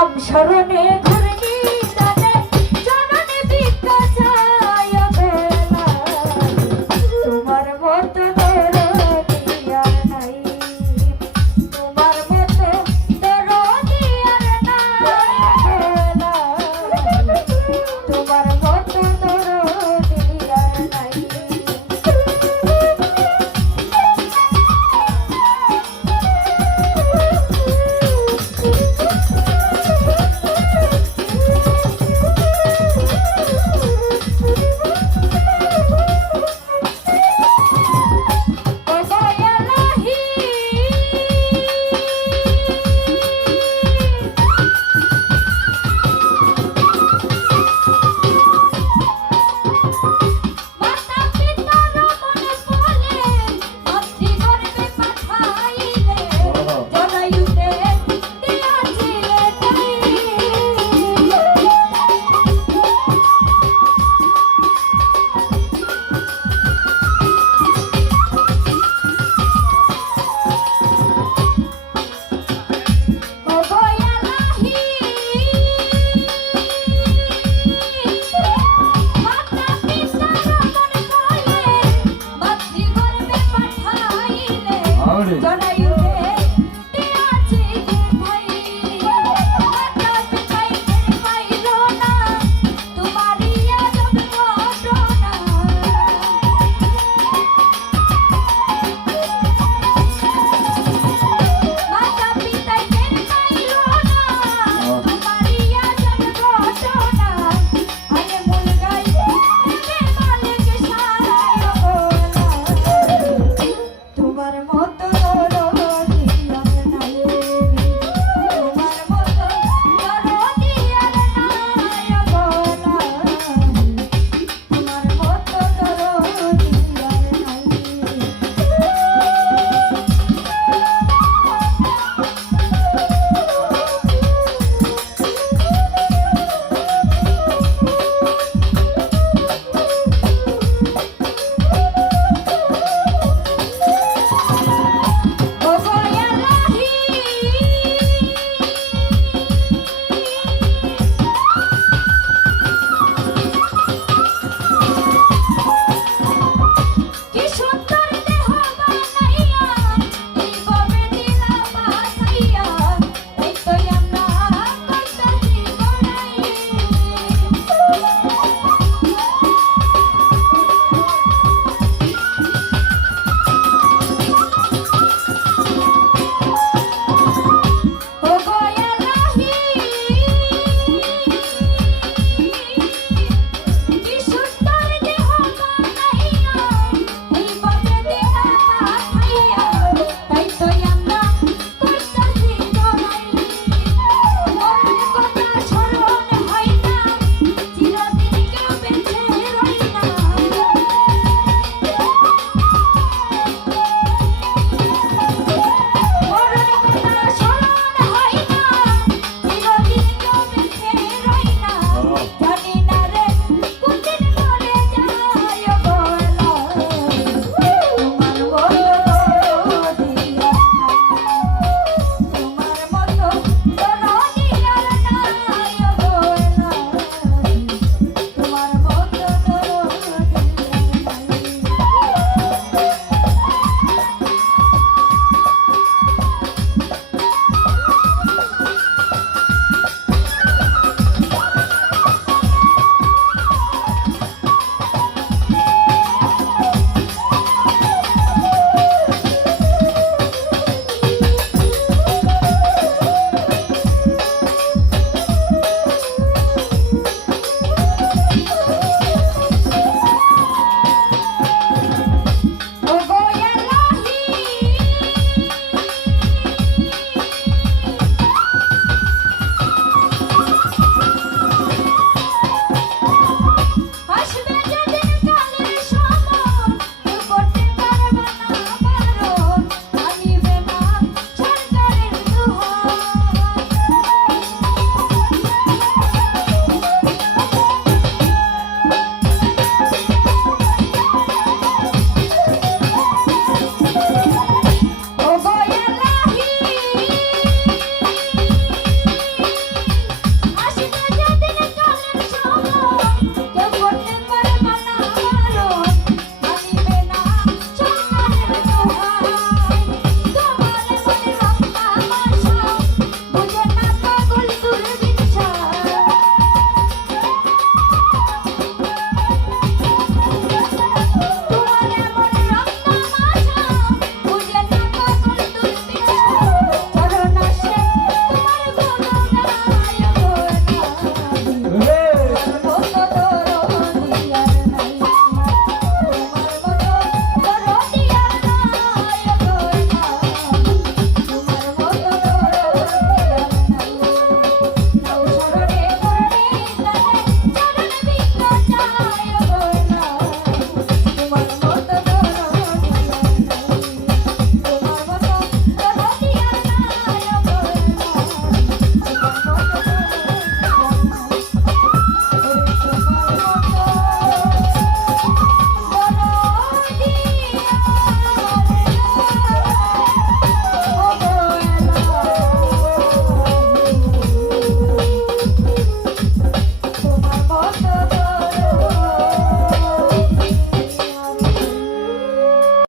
নাম স্মরণে Amen.